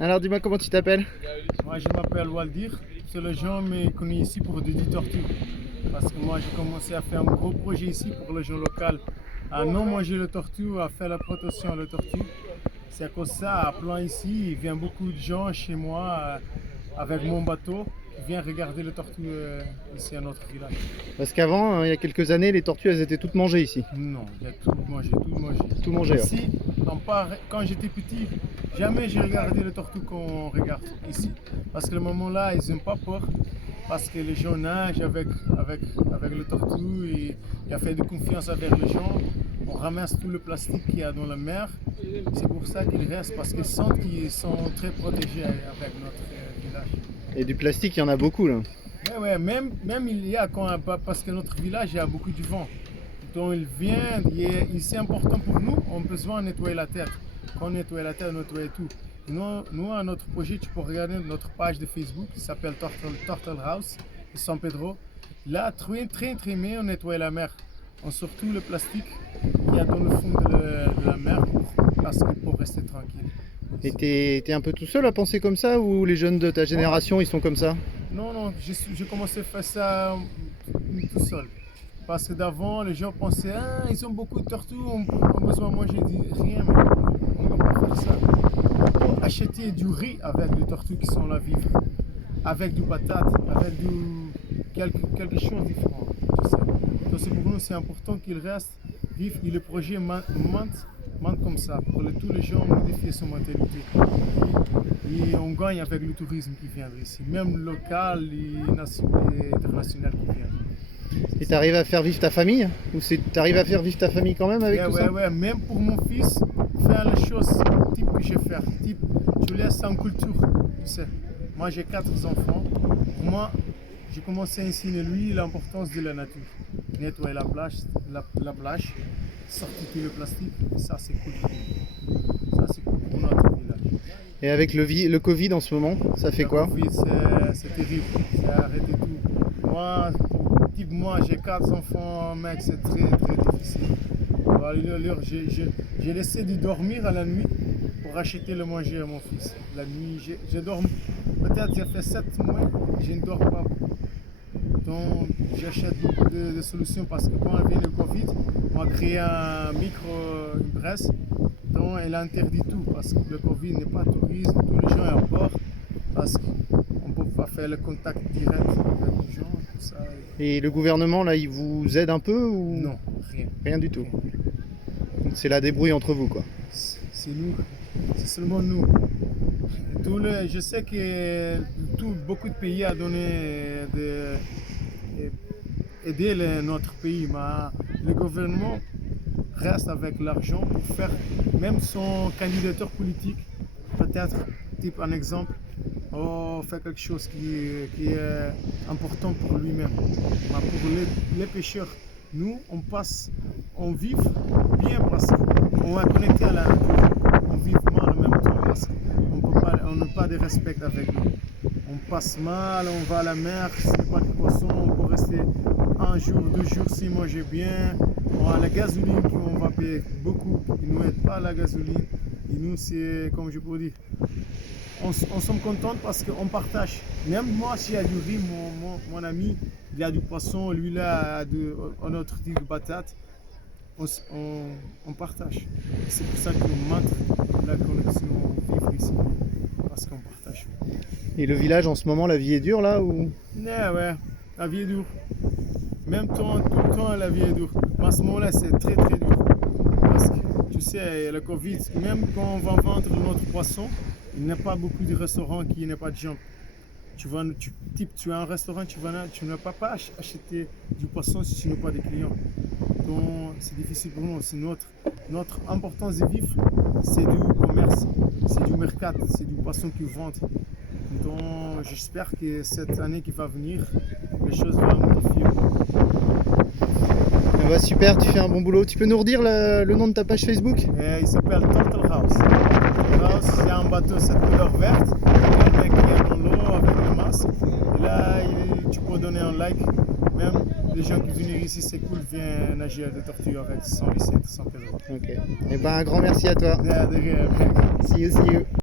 Alors dis-moi comment tu t'appelles? Moi, je m'appelle Waldir. C'est les gens me connaissent ici pour des tortues. Parce que moi, j'ai commencé à faire un gros projet ici pour les gens locaux à non manger le tortue, à faire la protection de tortue. C'est à cause de ça, à plan ici, il vient beaucoup de gens chez moi avec mon bateau qui viennent regarder le tortue ici à notre village. Parce qu'avant, il y a quelques années, les tortues elles étaient toutes mangées ici. Non, il y a tout mangé, tout mangé. Tout mangé. Ouais. Ici, quand j'étais petit, jamais j'ai regardé le tortue qu'on regarde ici. Parce que le moment là, ils n'ont pas peur. Parce que les gens nagent avec le tortue et il y a fait de confiance avec les gens. On ramasse tout le plastique qu'il y a dans la mer. C'est pour ça qu'ils restent, parce qu'ils sentent qu'ils sont très protégés avec notre village. Et du plastique, il y en a beaucoup là. Ouais, même il y a parce que notre village, il y a beaucoup de vent. Donc ils viennent, c'est important pour nous, on a besoin de nettoyer la terre. Quand on nettoie la terre, on nettoie tout. Nous, à notre projet, tu peux regarder notre page de Facebook qui s'appelle Turtle House de San Pedro. Là, très bien, on nettoie la mer. On sort tout le plastique qu'il y a dans le fond de la mer pour rester tranquille. Et t'es un peu tout seul à penser comme ça ou les jeunes de ta génération ils sont comme ça? Non, j'ai commencé à faire ça tout seul. Parce que d'avant, les gens pensaient, ah, ils ont beaucoup de tortues, on a besoin de manger. J'ai dit, rien, mais on ne peut pas faire ça. On peut acheter du riz avec les tortues qui sont là vivre, avec du patate, avec quelque chose de différent. Tu sais. Donc c'est pour nous, c'est important qu'ils restent vivre et le projet monte comme ça, pour que tous les gens modifient son mentalité. Et on gagne avec le tourisme qui vient ici, même local et international qui vient. Et t'arrives à faire vivre ta famille? Ou t'arrives à faire vivre ta famille quand même avec tout ça? Ouais, même pour mon fils, faire les choses type que je fais, type, je laisse en culture, tu sais. Moi j'ai 4 enfants, pour moi, j'ai commencé à enseigner lui l'importance de la nature. Nettoyer la plage, sortir tout le plastique, ça c'est cool pour nous. Ça c'est cool pour notre village. Et avec le Covid en ce moment, ça fait quoi? Le Covid c'est terrible, c'est arrêté tout. Moi j'ai 4 enfants, mec, c'est très difficile. J'ai laissé de dormir à la nuit pour acheter le manger à mon fils. La nuit, je dors, peut-être j'ai fait 7 mois, je ne dors pas beaucoup. Donc j'achète beaucoup de solutions parce que quand vient le Covid, on a créé une presse, donc elle interdit tout parce que le Covid n'est pas tourisme, tous les gens ont peur parce qu'on ne peut pas faire le contact direct avec les gens, tout ça. Et le gouvernement là, il vous aide un peu ou? Non, rien. Rien du tout. C'est la débrouille entre vous quoi. C'est nous, c'est seulement nous. Je sais que beaucoup de pays ont donné aider notre pays, mais le gouvernement reste avec l'argent pour faire même son candidature politique, peut-être, type un exemple, faire quelque chose qui est important pour lui-même. Mais pour les pêcheurs, nous, on vit bien parce qu'on est connecté à la nature, on vit mal en même temps parce qu'on n'a pas de respect avec nous. On passe mal, on va à la mer, s'il n'y a pas de poisson, on peut rester 1 jour, 2 jours si manger bien. On a la gasoline qu'on va payer beaucoup, ils ne nous aident pas la gasoline. Et nous, c'est comme je peux dire, on sommes contents parce qu'on partage. Même moi, s'il y a du riz, mon ami, il y a du poisson, lui là, un autre type de patate, on partage. C'est pour ça qu'on montre la connexion vivre ici, parce qu'on partage. Et le village en ce moment, la vie est dure là ou? Ouais, la vie est dure. Même tout le temps, la vie est dure. Mais à ce moment-là, c'est très dur. Parce que tu sais, le Covid, même quand on va vendre notre poisson, il n'y a pas beaucoup de restaurants qui n'ont pas de gens. Tu as un restaurant, tu ne vas pas acheter du poisson si tu n'as pas de clients. Donc c'est difficile pour nous. C'est notre importance de vivre, c'est du commerce, c'est du mercat, c'est du poisson qu'ils vendent. Donc j'espère que cette année qui va venir, les choses vont modifier. Bah super, tu fais un bon boulot. Tu peux nous redire le nom de ta page Facebook? Il s'appelle Turtle House. Turtle House, c'est un bateau, cette couleur verte, un mec qui est dans l'eau avec le masque. Et là, tu peux donner un like. Même les gens qui viennent ici, c'est cool, viennent nager à des tortues avec sans lycée, sans pédalo. Ok. Et ben un grand merci à toi. Yeah, See you.